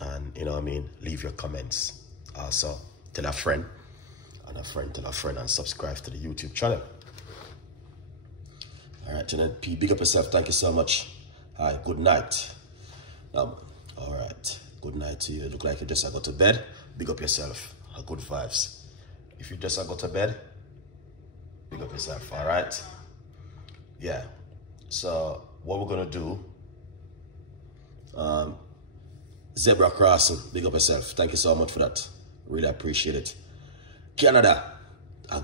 and you know what I mean, leave your comments. Also, tell a friend, and a friend tell a friend, and subscribe to the YouTube channel. All right, Janet P, big up yourself. Thank you so much. All right, good night. All right, good night to you. Look like you just got to bed. Big up yourself. Good vibes. If you just got to bed, big up yourself. All right. Yeah. So what we're gonna do? Zebra crossing. Big up yourself. Thank you so much for that. Really appreciate it. Canada,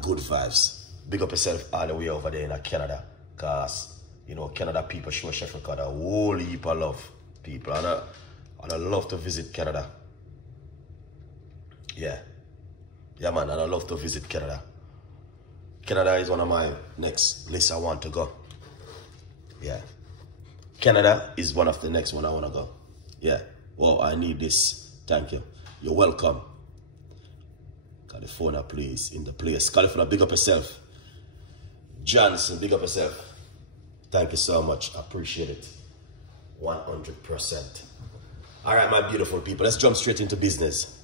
good vibes. Big up yourself all the way over there in Canada, cause you know Canada people show Chef Ricardo a whole heap of love. People, and I love to visit Canada. Yeah, man, and I love to visit Canada. Canada is one of my next lists I want to go. Yeah, Canada is one of the next one I want to go. Yeah, well, I need this. Thank you. You're welcome. California, please, in the place. California, big up yourself. Johnson, big up yourself. Thank you so much. I appreciate it. 100%. All right, my beautiful people, let's jump straight into business.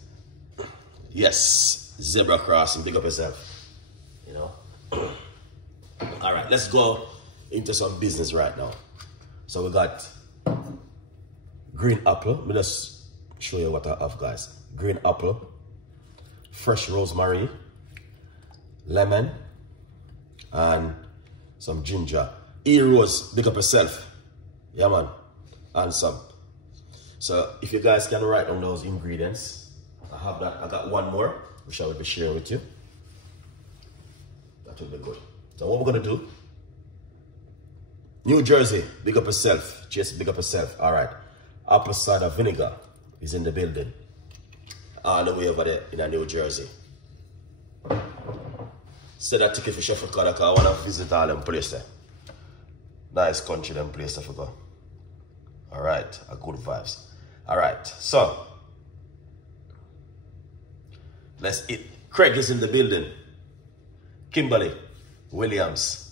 Yes, zebra crossing, big up yourself. You know. All right, let's go into some business right now. So we got green apple. Let me just show you what I have, guys. Green apple, fresh rosemary, lemon, and some ginger. E-rose, big up yourself. Yeah, man. And some. So if you guys can write on those ingredients, I have that. I got one more, which I will be sharing with you. That will be good. So what we're gonna do? New Jersey, big up yourself. Just big up yourself. All right. Apple cider vinegar is in the building. All the way over there in New Jersey. Say that ticket for Chef Ricardo, because I want to visit all them places. Nice country, them places to go. All right, a good vibes. All right, so let's eat. Craig is in the building. Kimberly Williams.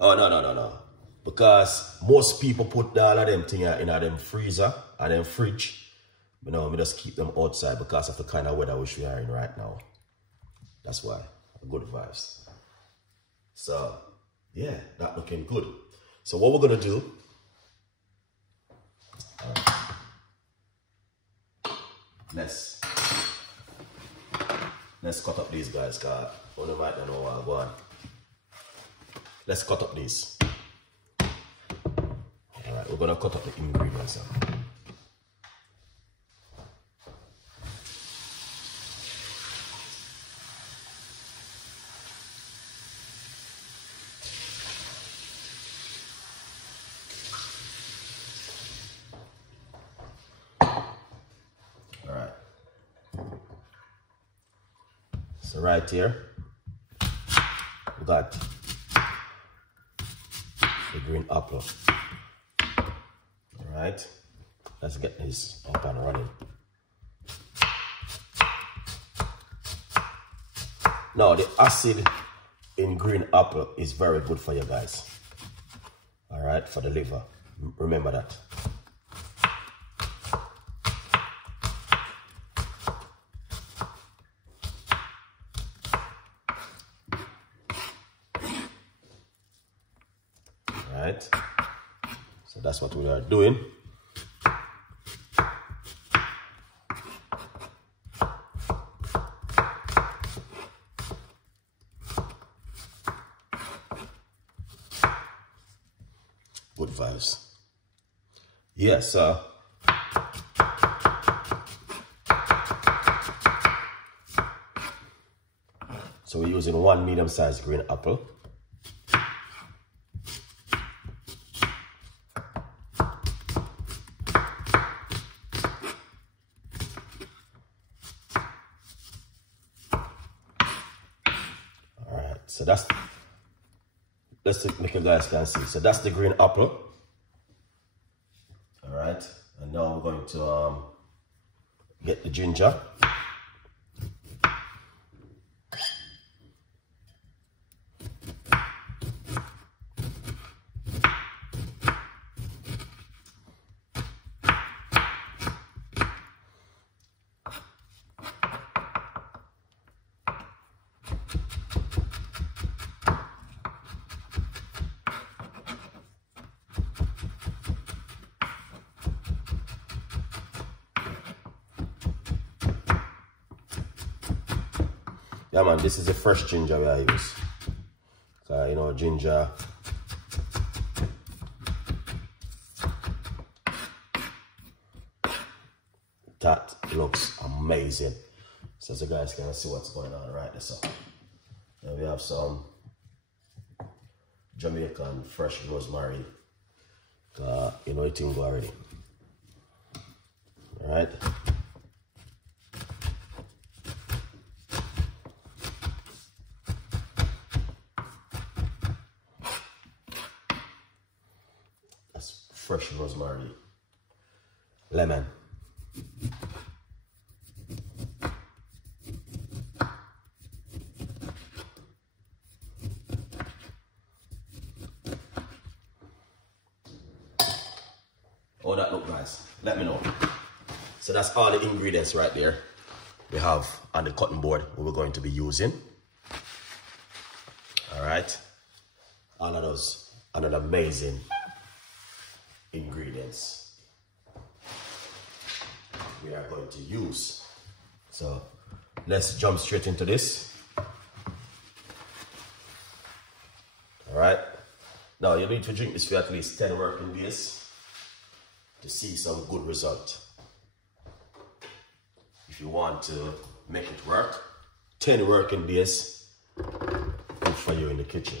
Oh, no. Because most people put all of them things in them freezer and them fridge. You know, we just keep them outside because of the kind of weather which we are in right now. That's why. Good vibes. So, yeah, that looking good. So what we're going to do, let's cut up these guys, because one of might not know what I'm going. Let's cut up these. All right, we're going to cut up the ingredients. So right here, we got the green apple. All right, let's get this up and running. Now, the acid in green apple is very good for you guys. All right, for the liver. Remember that. Right, so that's what we are doing. Good vibes. Yes, so we're using one medium-sized green apple. So that's, let's make you guys can see. So that's the green apple. All right, and now I'm going to get the ginger. Yeah, man, this is the fresh ginger we I use. You know, ginger. That looks amazing. So you guys can see what's going on right there. So then we have some Jamaican fresh rosemary. You know it will go already. Alright. That's fresh rosemary. Lemon. Oh, that look nice. Let me know. So that's all the ingredients right there we have on the cutting board we're going to be using. All right. All of those are an amazing ingredients we are going to use. So let's jump straight into this. All right. Now you need to drink this for at least 10 working days to see some good result. If you want to make it work, 10 working days, good for you in the kitchen.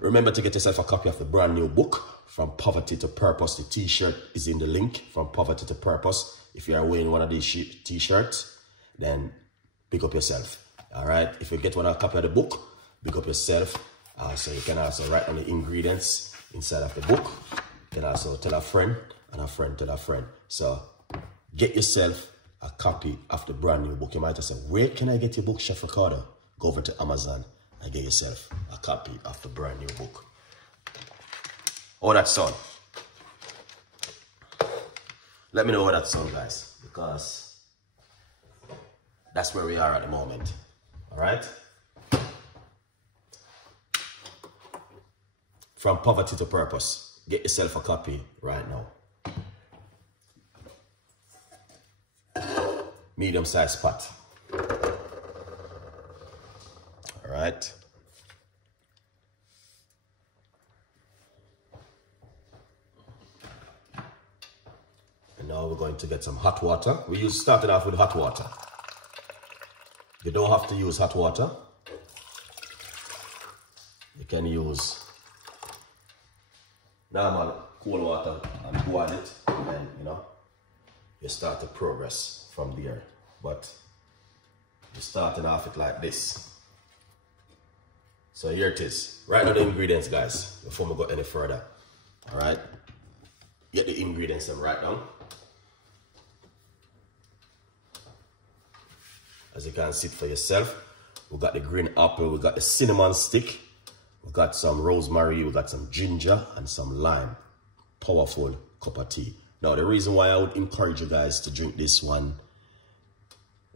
Remember to get yourself a copy of the brand new book, From Poverty to Purpose. The t-shirt is in the link, From Poverty to Purpose. If you are wearing one of these t-shirts, then pick up yourself. All right. If you get one a copy of the book, pick up yourself. So you can also write on the ingredients inside of the book. You can also tell a friend, and a friend tell a friend. So get yourself a copy of the brand new book. You might have said, where can I get your book, Chef Ricardo? Go over to Amazon and get yourself a copy of the brand new book. Oh, that sound. Let me know what that sound, guys, because that's where we are at the moment. All right. From Poverty to Purpose. Get yourself a copy right now. Medium-sized pot. All right. And now we're going to get some hot water. We started off with hot water. You don't have to use hot water. You can use normal cold water and boil it, and then, you know, you start to progress from there. But you started off it like this. So here it is. Write down the ingredients, guys, before we go any further. All right. Get the ingredients and write down. As you can see it for yourself, we got the green apple, we got the cinnamon stick, we got some rosemary, we got some ginger and some lime. Powerful cup of tea. Now the reason why I would encourage you guys to drink this one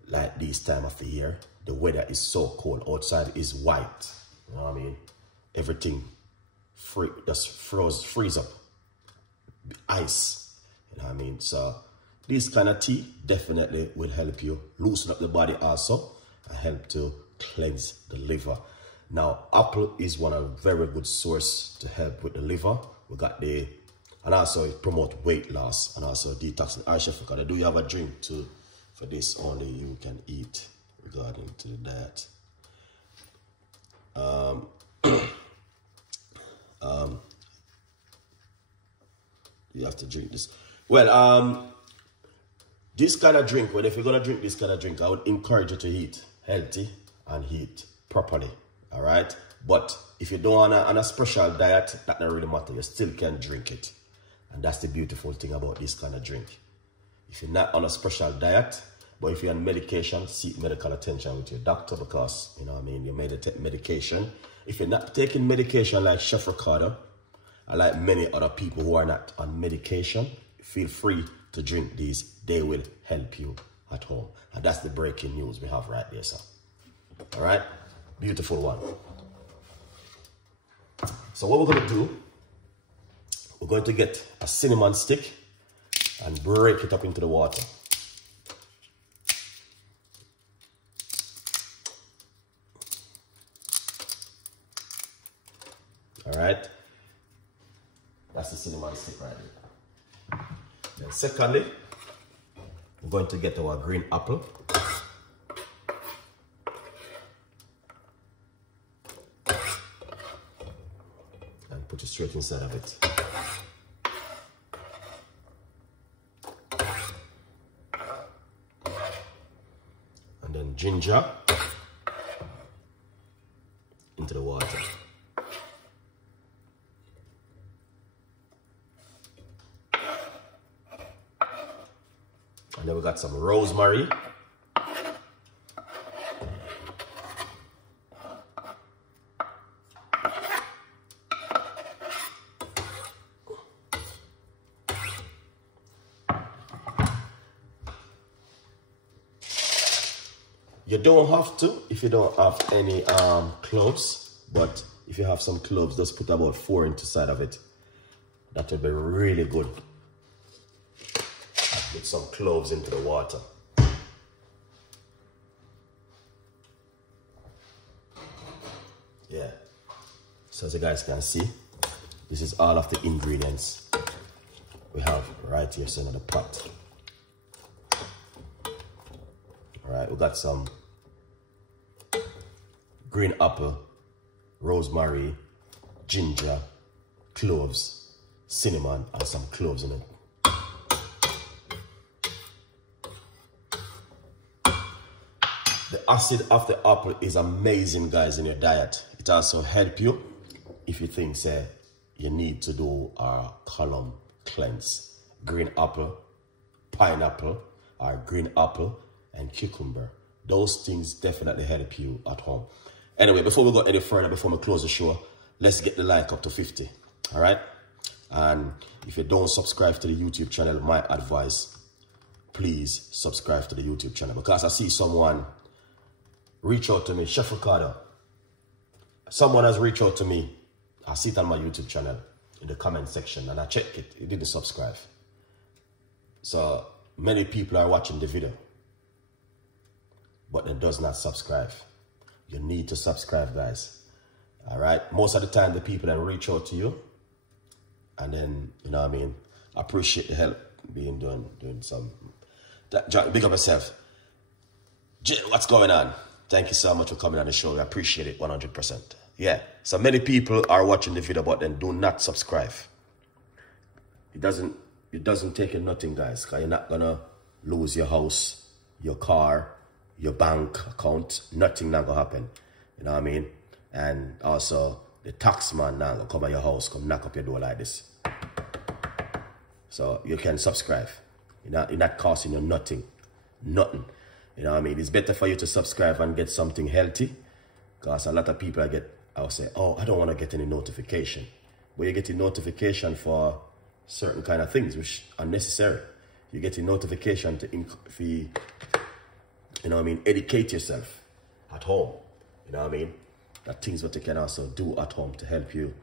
like this time of the year, the weather is so cold. Outside is white. You know what I mean? Everything just freeze up. Ice. You know what I mean? So this kind of tea definitely will help you loosen up the body also and help to cleanse the liver. Now, apple is one of very good source to help with the liver. We got the, and also it promote weight loss and also detoxing. All right, Chef Ricardo, do you have a drink too? For this only you can eat regarding to that. You have to drink this. Well, this kind of drink, well, if you're gonna drink this kind of drink, I would encourage you to eat healthy and eat properly. All right, but if you don't want on a special diet, that don't really matter. You still can drink it, and that's the beautiful thing about this kind of drink. If you're not on a special diet, but if you're on medication, seek medical attention with your doctor, because, you know what I mean, you take medication. If you're not taking medication like Chef Ricardo, and like many other people who are not on medication, feel free to drink these. They will help you at home. And that's the breaking news we have right there, sir. All right? Beautiful one. So what we're going to do, we're going to get a cinnamon stick and break it up into the water. right? That's the cinnamon stick right there. Then secondly, we're going to get our green apple. And put it straight inside of it. And then ginger into the water. And then we got some rosemary. You don't have to if you don't have any cloves, but if you have some cloves, just put about 4 inside of it. That will be really good. Put some cloves into the water. Yeah. So as you guys can see, this is all of the ingredients we have right here in the pot. All right, we got some green apple, rosemary, ginger, cloves, cinnamon, and some cloves in it. The acid of the apple is amazing, guys, in your diet. It also helps you if you think, say, you need to do a column cleanse. Green apple, pineapple, or green apple and cucumber. Those things definitely help you at home. Anyway, before we go any further, before we close the show, let's get the like up to 50. All right? And if you don't subscribe to the YouTube channel, my advice, please subscribe to the YouTube channel, because I see someone reach out to me, Chef Ricardo. Someone has reached out to me. I see it on my YouTube channel in the comment section, and I check it. It didn't subscribe. So many people are watching the video, but it does not subscribe. You need to subscribe, guys. All right. Most of the time, the people that reach out to you, and then, you know what I mean, appreciate the help being doing some. Big up yourself. What's going on? Thank you so much for coming on the show. I appreciate it 100%. Yeah. So many people are watching the video, but then do not subscribe. It doesn't take you nothing, guys, because you're not gonna lose your house, your car, your bank account. Nothing not gonna happen. You know what I mean? And also the tax man now gonna come at your house, come knock up your door like this. So you can subscribe. You're not costing you nothing. Nothing. You know what I mean? It's better for you to subscribe and get something healthy, because a lot of people I will say, oh, I don't want to get any notification. But you get a notification for certain kind of things which are necessary. You get a notification to, you know what I mean, educate yourself at home. You know what I mean? That things what you can also do at home to help you,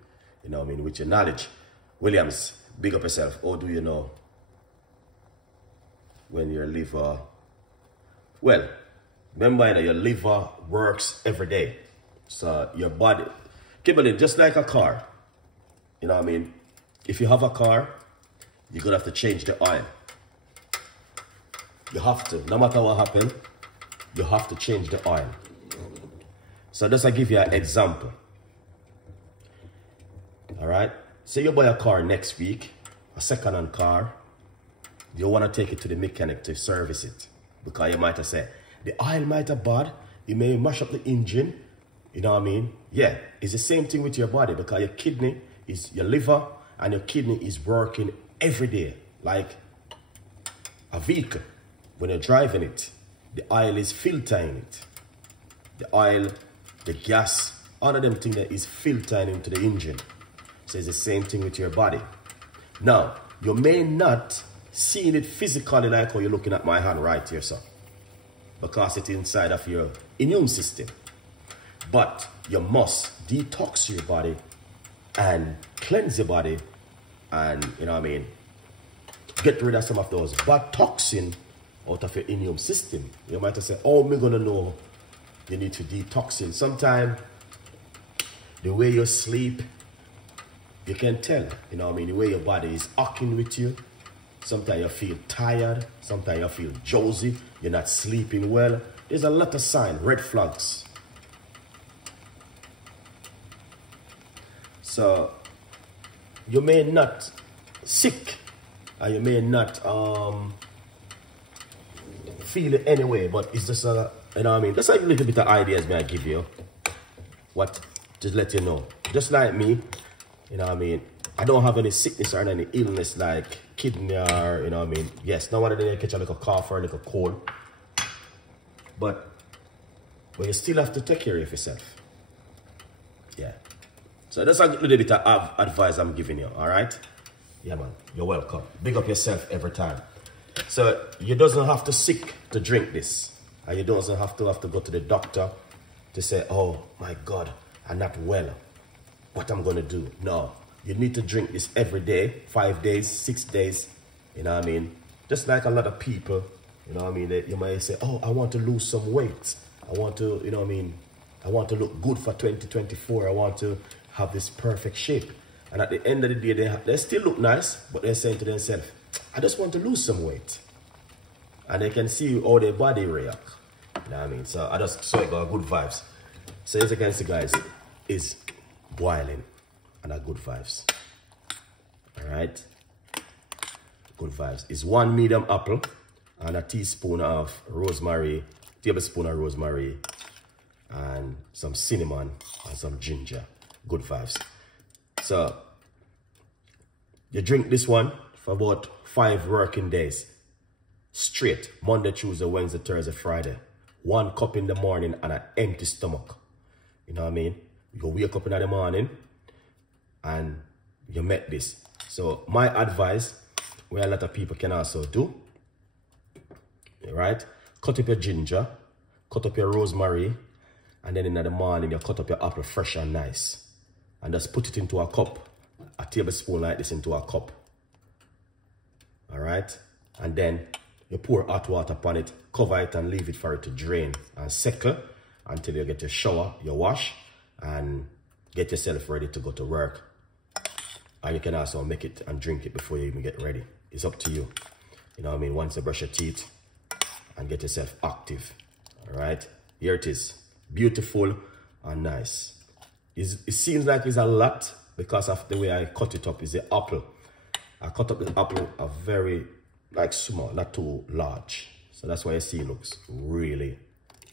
you know what I mean, with your knowledge. Williams, big up yourself. Or do you know when your liver, well, remember that your liver works every day. So your body, Kimberly, just like a car, you know what I mean? If you have a car, you're gonna have to change the oil. You have to, no matter what happens, you have to change the oil. So just to give you an example. All right, say you buy a car next week, a second-hand car, you want to take it to the mechanic to service it, because you might have said, the oil might have bad, it may mash up the engine, you know what I mean? Yeah, it's the same thing with your body, because your kidney is, your liver and your kidney is working every day, like a vehicle. When you're driving it, the oil is filtering it. The oil, the gas, all of them things that is filtering into the engine. So it's the same thing with your body. Now, you may not see it physically like how you're looking at my hand right here, sir, because it's inside of your immune system. But you must detox your body and cleanse your body and, you know what I mean, get rid of some of those bad toxins out of your immune system. You might have said, oh, I'm going to know you need to detox it. Sometimes the way you sleep, you can tell, you know what I mean, the way your body is acting with you. Sometimes you feel tired, sometimes you feel drowsy, you're not sleeping well. There's a lot of signs, red flags. So you may not sick, or you may not feel it anyway, but it's just a, you know what I mean, just a little bit of ideas may I give you. What, just let you know. Just like me, you know what I mean, I don't have any sickness or any illness like kidney or, you know what I mean. Yes, no one of them catch a little cough or a little cold. But you still have to take care of yourself. Yeah. So that's a little bit of advice I'm giving you, all right? Yeah, man, you're welcome. Big up yourself every time. So you doesn't have to sick to drink this. And you doesn't have to go to the doctor to say, oh my God, I'm not well. What I'm gonna do? No, you need to drink this every day, 5 days, 6 days, you know what I mean? Just like a lot of people, you know what I mean? You might say, oh, I want to lose some weight. I want to, you know what I mean? I want to look good for 2024. I want to have this perfect shape. And at the end of the day, they still look nice, but they're saying to themselves, I just want to lose some weight. And they can see how their body react. You know what I mean? So I just saw it got good vibes. So as you can see, guys, is boiling and a good vibes. All right? Good vibes. It's 1 medium apple and a teaspoon of rosemary, tablespoon of rosemary, and some cinnamon and some ginger. Good vibes. So you drink this one for about 5 working days straight. Monday, Tuesday, Wednesday, Thursday, Friday. 1 cup in the morning and an empty stomach. You know what I mean? You wake up in the morning and you make this. So my advice, where a lot of people can also do, right? Cut up your ginger, cut up your rosemary, and then in the morning you cut up your apple fresh and nice. And just put it into a cup, a tablespoon like this into a cup. All right? And then you pour hot water upon it, cover it and leave it for it to drain and settle until you get your shower, your wash, and get yourself ready to go to work. And you can also make it and drink it before you even get ready. It's up to you. You know what I mean? Once you brush your teeth and get yourself active. All right? Here it is. Beautiful and nice. It seems like it's a lot because of the way I cut it up. Is the apple. I cut up the apple a very, like, small, not too large. So that's why you see it looks really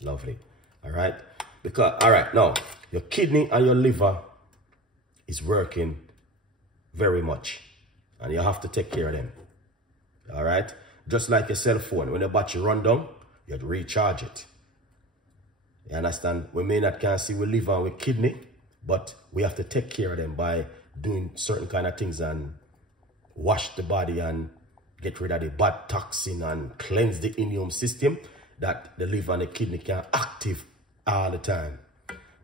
lovely. All right? Because, all right, now, your kidney and your liver is working very much. And you have to take care of them. All right? Just like your cell phone. When the battery run down, you have to recharge it. You understand? We may not can see with liver and with kidney, but we have to take care of them by doing certain kind of things and wash the body and get rid of the bad toxin and cleanse the immune system that the liver and the kidney can active all the time.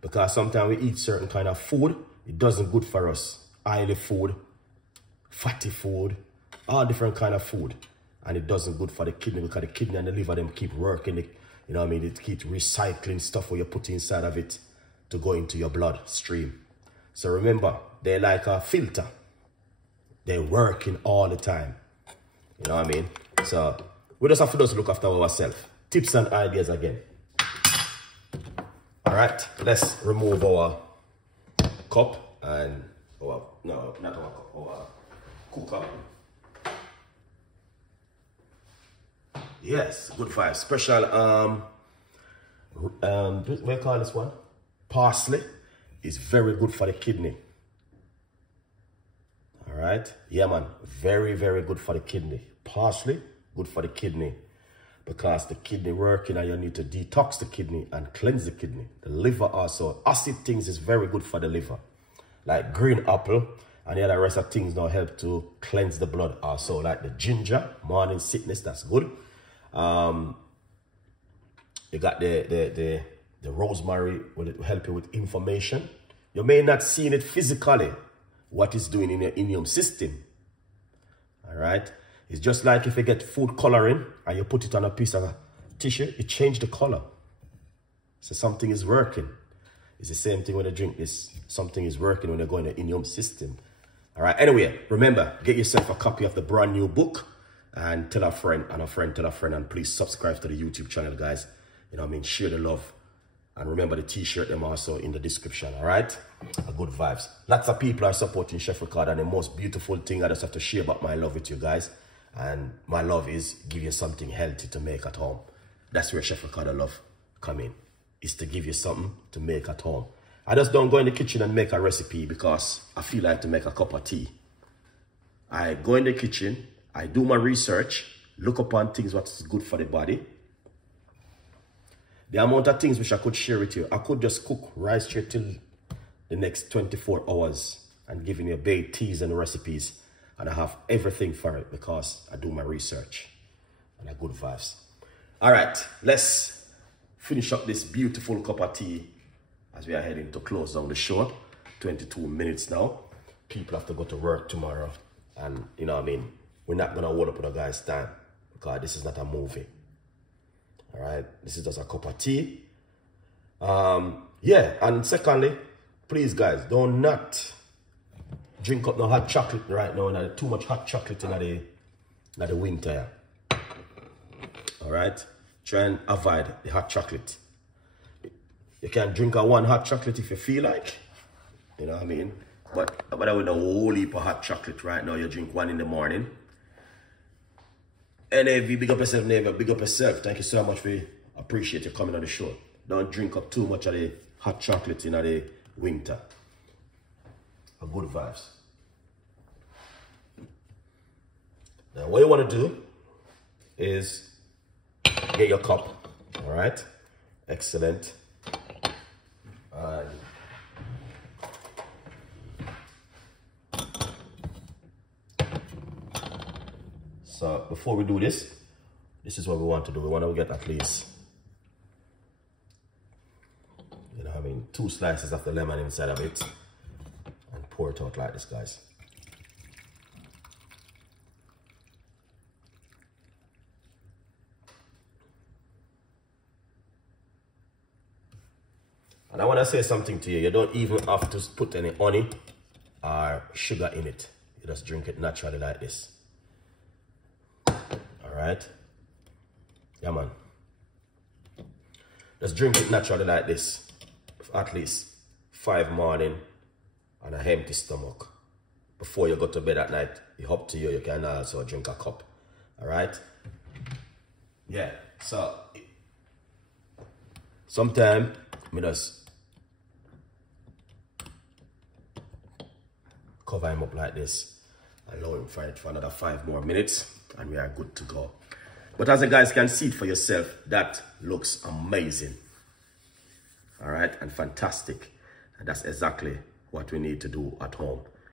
Because sometimes we eat certain kind of food, it doesn't good for us. Oily food, fatty food, all different kind of food. And it doesn't good for the kidney because the kidney and the liver, them keep working. You know what I mean? It keeps recycling stuff what you put inside of it to go into your bloodstream. So remember, they're like a filter. They're working all the time. You know what I mean? So we just have to just look after ourselves. Tips and ideas again. All right, let's remove our cup and our, no, not our cup, our cooker. Yes, good vibes. Special, what do you call this one? Parsley is very good for the kidney. All right, yeah, man, very, very good for the kidney. Parsley, good for the kidney. Because the kidney working and you need to detox the kidney and cleanse the kidney. The liver also, acid things is very good for the liver. Like green apple and the other rest of things now help to cleanse the blood also. Like the ginger, morning sickness, that's good. You got the rosemary, will help you with inflammation. You may not see it physically, what it's doing in your immune system. All right? It's just like if you get food coloring and you put it on a piece of tissue, it changes the color. So something is working. It's the same thing when you drink this. Something is working when you go in the immune system. All right. Anyway, remember, get yourself a copy of the brand new book and tell a friend and a friend tell a friend, and please subscribe to the YouTube channel, guys. You know what I mean? Share the love. And remember the t-shirt, them also in the description, all right? A good vibes. Lots of people are supporting Chef Ricardo, and the most beautiful thing I just have to share about my love with you guys. And my love is give you something healthy to make at home. That's where Chef Ricardo love come in. Is to give you something to make at home. I just don't go in the kitchen and make a recipe because I feel like to make a cup of tea. I go in the kitchen, I do my research, look upon things what's good for the body. The amount of things which I could share with you, I could just cook right straight till the next 24 hours and giving you baked teas and recipes. And I have everything for it because I do my research and I good vibes. All right, let's finish up this beautiful cup of tea as we are heading to close down the show. 22 minutes now. People have to go to work tomorrow. And you know what I mean? We're not going to hold up with a guy's time because this is not a movie. All right, this is just a cup of tea. Yeah, and secondly, please guys, don't not drink up no hot chocolate right now. Not too much hot chocolate in the winter. All right, try and avoid the hot chocolate. You can drink a one hot chocolate if you feel like, you know what I mean? But I with a whole heap of hot chocolate right now, you drink one in the morning. NAV, big up yourself, neighbor, big up yourself. Thank you so much. We appreciate you coming on the show. Don't drink up too much of the hot chocolate in the winter. A good vibes. Now, what you want to do is get your cup. All right. Excellent. So before we do this, this is what we want to do. We want to get at least, you know what I mean, 2 slices of the lemon inside of it and pour it out like this, guys. And I want to say something to you. You don't even have to put any honey or sugar in it. You just drink it naturally like this. Right? Yeah, man. Just drink it naturally like this. At least 5 morning on an empty stomach. Before you go to bed at night, it's up to you. You can also drink a cup. All right? Yeah. So, sometime, I just cover him up like this. Allow him for it for another 5 more minutes. And we are good to go. But as you guys can see it for yourself, that looks amazing. All right, and fantastic. And that's exactly what we need to do at home.